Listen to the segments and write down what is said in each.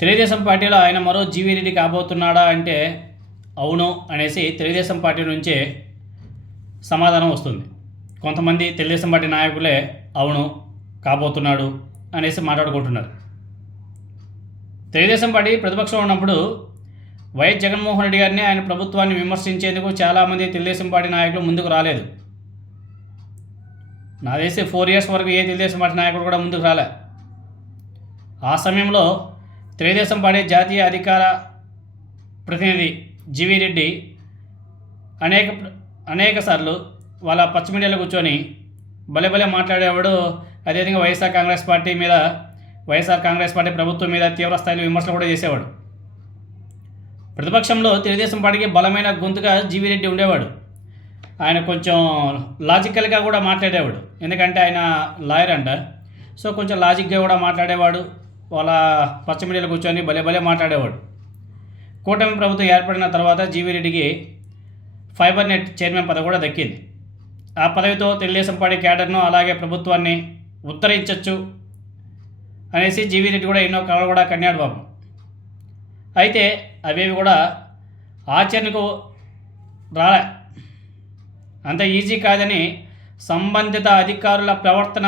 తెలుగుదేశం పార్టీలో ఆయన మరో జీవీ రెడ్డి కాబోతున్నాడా అంటే అవును అనేసి తెలుగుదేశం పార్టీ నుంచే సమాధానం వస్తుంది. కొంతమంది తెలుగుదేశం పార్టీ నాయకులే అవును కాబోతున్నాడు అనేసి మాట్లాడుకుంటున్నారు. తెలుగుదేశం పార్టీ ప్రతిపక్షంలో ఉన్నప్పుడు వైఎస్ జగన్మోహన్ రెడ్డి గారిని ఆయన ప్రభుత్వాన్ని విమర్శించేందుకు చాలామంది తెలుగుదేశం పార్టీ నాయకులు ముందుకు రాలేదు. నా తెలిసి 4 years వరకు ఏ తెలుగుదేశం పార్టీ నాయకుడు కూడా ముందుకు రాలే. ఆ సమయంలో తెలుగుదేశం పార్టీ జాతీయ అధికార ప్రతినిధి జీవీ రెడ్డి అనేక సార్లు వాళ్ళ పచ్చ మీడియాలో కూర్చొని భలే మాట్లాడేవాడు. అదేవిధంగా వైఎస్ఆర్ కాంగ్రెస్ పార్టీ ప్రభుత్వం మీద తీవ్ర స్థాయిలో విమర్శలు కూడా చేసేవాడు. ప్రతిపక్షంలో తెలుగుదేశం పార్టీకి బలమైన గొంతుగా జీవీ రెడ్డి ఉండేవాడు. ఆయన కొంచెం లాజికల్గా కూడా మాట్లాడేవాడు, ఎందుకంటే ఆయన లాయర్ అంట. సో కొంచెం లాజిక్గా కూడా మాట్లాడేవాడు. వాళ్ళ పచ్చ మీడియాలో కూర్చొని భలే మాట్లాడేవాడు. కూటమి ప్రభుత్వం ఏర్పడిన తర్వాత జీవీ రెడ్డికి ఫైబర్ నెట్ చైర్మన్ పదవి కూడా దక్కింది. ఆ పదవితో తెలుగుదేశం పార్టీ క్యాడర్ను అలాగే ప్రభుత్వాన్ని ఉత్తరించవచ్చు అనేసి జీవీ రెడ్డి కూడా ఎన్నో కళలు కూడా కన్నాడు బాబు. అయితే అవేవి కూడా ఆచరణకు రాలే. అంత ఈజీ కాదని సంబంధిత అధికారుల ప్రవర్తన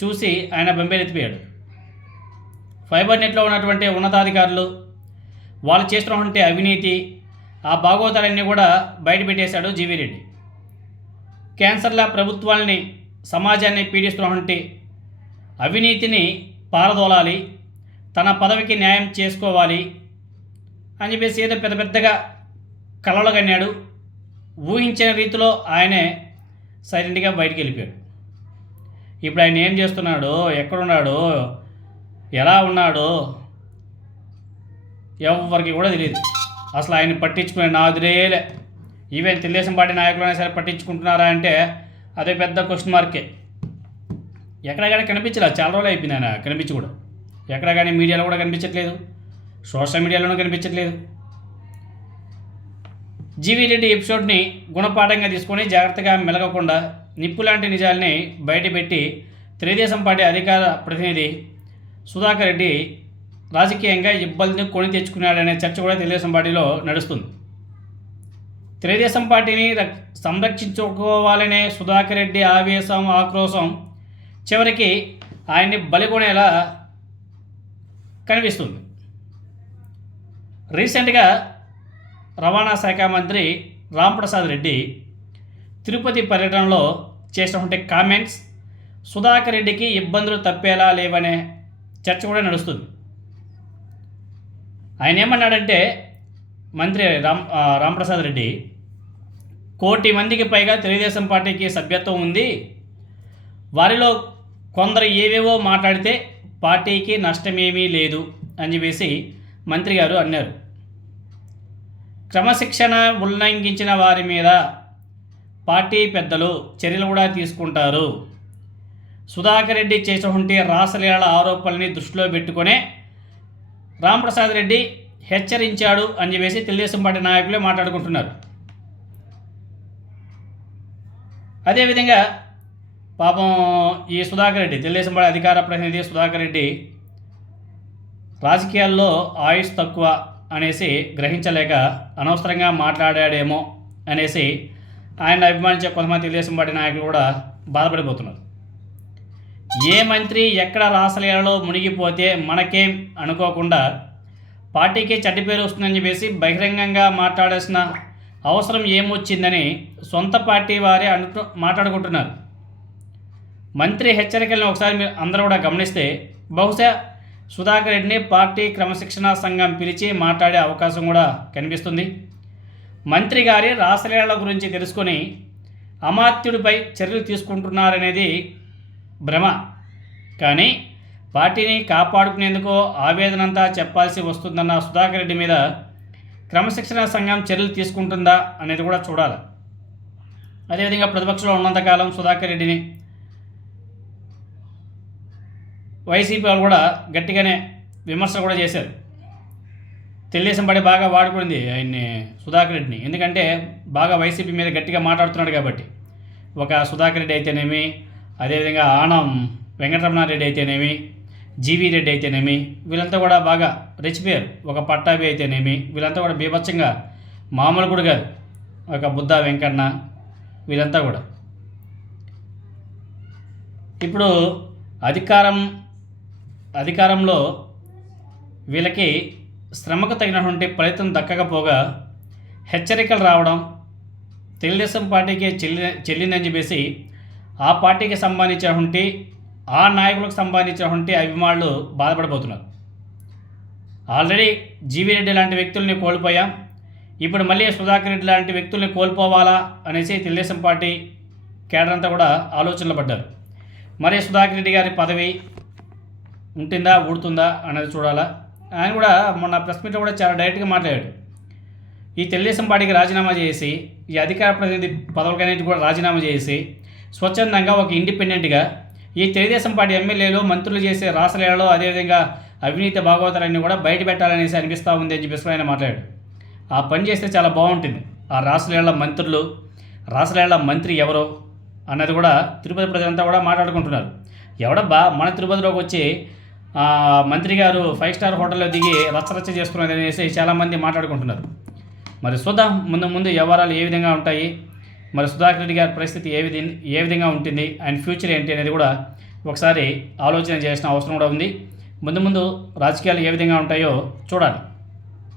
చూసి ఆయన బెంబేలెత్తిపోయాడు. ఫైబర్ నెట్లో ఉన్నటువంటి ఉన్నతాధికారులు వాళ్ళు చేస్తున్నటువంటి అవినీతి, ఆ భాగోతాలన్నీ కూడా బయటపెట్టేశాడు జీవీ రెడ్డి. క్యాన్సర్ల ప్రభుత్వాన్ని సమాజాన్ని పీడిస్తున్నటువంటి అవినీతిని పారదోలాలి, తన పదవికి న్యాయం చేసుకోవాలి అని చెప్పేసి ఏదో పెద్దగా కలలు కన్నాడు. ఊహించిన రీతిలో ఆయనే సైలెంట్గా బయటికి వెళ్ళిపోయాడు. ఇప్పుడు ఆయన ఏం చేస్తున్నాడో, ఎక్కడున్నాడో, ఎలా ఉన్నాడో ఎవరికి కూడా తెలియదు. అసలు ఆయన పట్టించుకునే నాదురేలే. ఈవెన్ తెలుగుదేశం పార్టీ నాయకులైనా సరే పట్టించుకుంటున్నారా అంటే అదే పెద్ద క్వశ్చన్ మార్కే. ఎక్కడ కానీ కనిపించలేదు, చాలా రోజులు అయిపోయింది ఆయన కనిపించి కూడా. ఎక్కడ కానీ మీడియాలో కూడా కనిపించట్లేదు, సోషల్ మీడియాలోనూ కనిపించట్లేదు. జీవీ రెడ్డి ఎపిసోడ్ని గుణపాఠంగా తీసుకొని జాగ్రత్తగా మెలగకుండా నిప్పు లాంటి నిజాల్ని బయటపెట్టి తెలుగుదేశం పార్టీ అధికార ప్రతినిధి సుధాకర్ రెడ్డి రాజకీయంగా ఇబ్బందిని కొని తెచ్చుకున్నాడనే చర్చ కూడా తెలుగుదేశం పార్టీలో నడుస్తుంది. తెలుగుదేశం పార్టీని సంరక్షించుకోవాలనే సుధాకర్ రెడ్డి ఆవేశం, ఆక్రోశం చివరికి ఆయన్ని బలికొనేలా కనిపిస్తుంది. రీసెంట్గా రవాణా శాఖ మంత్రి రాంప్రసాద్ రెడ్డి తిరుపతి పర్యటనలో చేసినటువంటి కామెంట్స్ సుధాకర్ రెడ్డికి ఇబ్బందులు తప్పేలా లేవనే చర్చ కూడా నడుస్తుంది. ఆయన ఏమన్నాడంటే, మంత్రి రాంప్రసాద్ రెడ్డి 1 కోటి మందికి పైగా తెలుగుదేశం పార్టీకి సభ్యత్వం ఉంది, వారిలో కొందరు ఏవేవో మాట్లాడితే పార్టీకి నష్టమేమీ లేదు అని చెప్పేసి మంత్రి గారు అన్నారు. క్రమశిక్షణ ఉల్లంఘించిన వారి మీద పార్టీ పెద్దలు చర్యలు కూడా తీసుకుంటారు. సుధాకర్ రెడ్డి చేసినటువంటి రాసలీల ఆరోపణల్ని దృష్టిలో పెట్టుకునే రాంప్రసాద్ రెడ్డి హెచ్చరించాడు అని చెప్పేసి తెలుగుదేశం పార్టీ నాయకులే మాట్లాడుకుంటున్నారు. అదేవిధంగా పాపం ఈ సుధాకర్ రెడ్డి, తెలుగుదేశం పార్టీ అధికార ప్రతినిధి సుధాకర్ రెడ్డి రాజకీయాల్లో ఆయుష్ తక్కువ అనేసి గ్రహించలేక అనవసరంగా మాట్లాడాడేమో అనేసి ఆయన అభిమానించే కొంతమంది తెలుగుదేశం పార్టీ నాయకులు కూడా బాధపడిపోతున్నారు. ఏ మంత్రి ఎక్కడ రాసలీలలో మునిగిపోతే మనకేం అనుకోకుండా పార్టీకి చెడ్డ పేరు వస్తుందని చెప్పేసి బహిరంగంగా మాట్లాడాల్సిన అవసరం ఏమొచ్చిందని సొంత పార్టీ వారే మాట్లాడుకుంటున్నారు. మంత్రి హెచ్చరికలను ఒకసారి మీరు అందరూ కూడా గమనిస్తే బహుశా సుధాకర్ రెడ్డిని పార్టీ క్రమశిక్షణా సంఘం పిలిచి మాట్లాడే అవకాశం కూడా కనిపిస్తుంది. మంత్రి గారి రాసలీల గురించి తెలుసుకొని అమాత్యుడిపై చర్యలు తీసుకుంటున్నారనేది భ్రమ. కానీ పార్టీని కాపాడుకునేందుకు ఆవేదనంతా చెప్పాల్సి వస్తుందన్న సుధాకర్ రెడ్డి మీద క్రమశిక్షణా సంఘం చర్యలు తీసుకుంటుందా అనేది కూడా చూడాలి. అదేవిధంగా ప్రతిపక్షంలో ఉన్నంతకాలం సుధాకర్ రెడ్డిని వైసీపీ వాళ్ళు కూడా గట్టిగానే విమర్శలు కూడా చేశారు. తెలుగుదేశం పార్టీ బాగా వాడుకుంది ఆయన్ని, సుధాకర్ రెడ్డిని, ఎందుకంటే బాగా వైసీపీ మీద గట్టిగా మాట్లాడుతున్నాడు కాబట్టి. ఒక సుధాకర్ రెడ్డి అయితేనేమి, అదేవిధంగా ఆనం వెంకటరమణారెడ్డి అయితేనేమి, జీవీ రెడ్డి అయితేనేమి, వీళ్ళంతా కూడా బాగా రెచ్చిపోయారు. ఒక పట్టాభి అయితేనేమి, వీళ్ళంతా కూడా బీభత్సంగా మామూలు కూడా కాదు. ఒక బుద్ధా వెంకన్న, వీళ్ళంతా కూడా ఇప్పుడు అధికారంలో వీళ్ళకి శ్రమకు తగినటువంటి ఫలితం దక్కకపోగా హెచ్చరికలు రావడం, తెలుగుదేశం పార్టీకి చెల్లిందని చెప్పేసి ఆ పార్టీకి సంబంధించినటువంటి ఆ నాయకులకు సంబంధించినటువంటి అభిమానులు బాధపడిపోతున్నారు. ఆల్రెడీ జీవీ రెడ్డి లాంటి వ్యక్తుల్ని కోల్పోయాం, ఇప్పుడు మళ్ళీ సుధాకర్ రెడ్డి లాంటి వ్యక్తుల్ని కోల్పోవాలా అనేసి తెలుగుదేశం పార్టీ కేడర్ అంతా కూడా ఆలోచనలో పడ్డారు. మరి సుధాకర్ రెడ్డి గారి పదవి ఉంటుందా ఊడుతుందా అనేది చూడాలా. ఆయన కూడా మొన్న ప్రెస్ మీట్లో కూడా చాలా డైరెక్ట్గా మాట్లాడాడు. ఈ తెలుగుదేశం పార్టీకి రాజీనామా చేసి, ఈ అధికార ప్రతినిధి పదవులకన్నిటి కూడా రాజీనామా చేసి స్వచ్ఛందంగా ఒక ఇండిపెండెంట్గా ఈ తెలుగుదేశం పార్టీ ఎమ్మెల్యేలు మంత్రులు చేసే రాసలీలలో, అదేవిధంగా అవినీతి భాగవతాలన్నీ కూడా బయట పెట్టాలనేసి అనిపిస్తూ ఉంది అని చెప్పేసి ఆయన మాట్లాడాడు. ఆ పని చేస్తే చాలా బాగుంటుంది. ఆ రాసలీల మంత్రులు, రాసలీల మంత్రి ఎవరో అన్నది కూడా తిరుపతి ప్రజలంతా కూడా మాట్లాడుకుంటున్నారు. ఎవడబ్బా మన తిరుపతిలోకి వచ్చి మంత్రి గారు 5 స్టార్ హోటల్లో దిగి రచ్చరచ్చ చేస్తున్నది అనేసి చాలామంది మాట్లాడుకుంటున్నారు. మరి చూద్దాం ముందు వ్యవహారాలు ఏ విధంగా ఉంటాయి, మరి సుధాకర్ రెడ్డి గారి పరిస్థితి ఏ విధంగా ఉంటుంది, ఆయన ఫ్యూచర్ ఏంటి అనేది కూడా ఒకసారి ఆలోచన చేయాల్సిన అవసరం కూడా ఉంది. ముందు రాజకీయాలు ఏ విధంగా ఉంటాయో చూడాలి.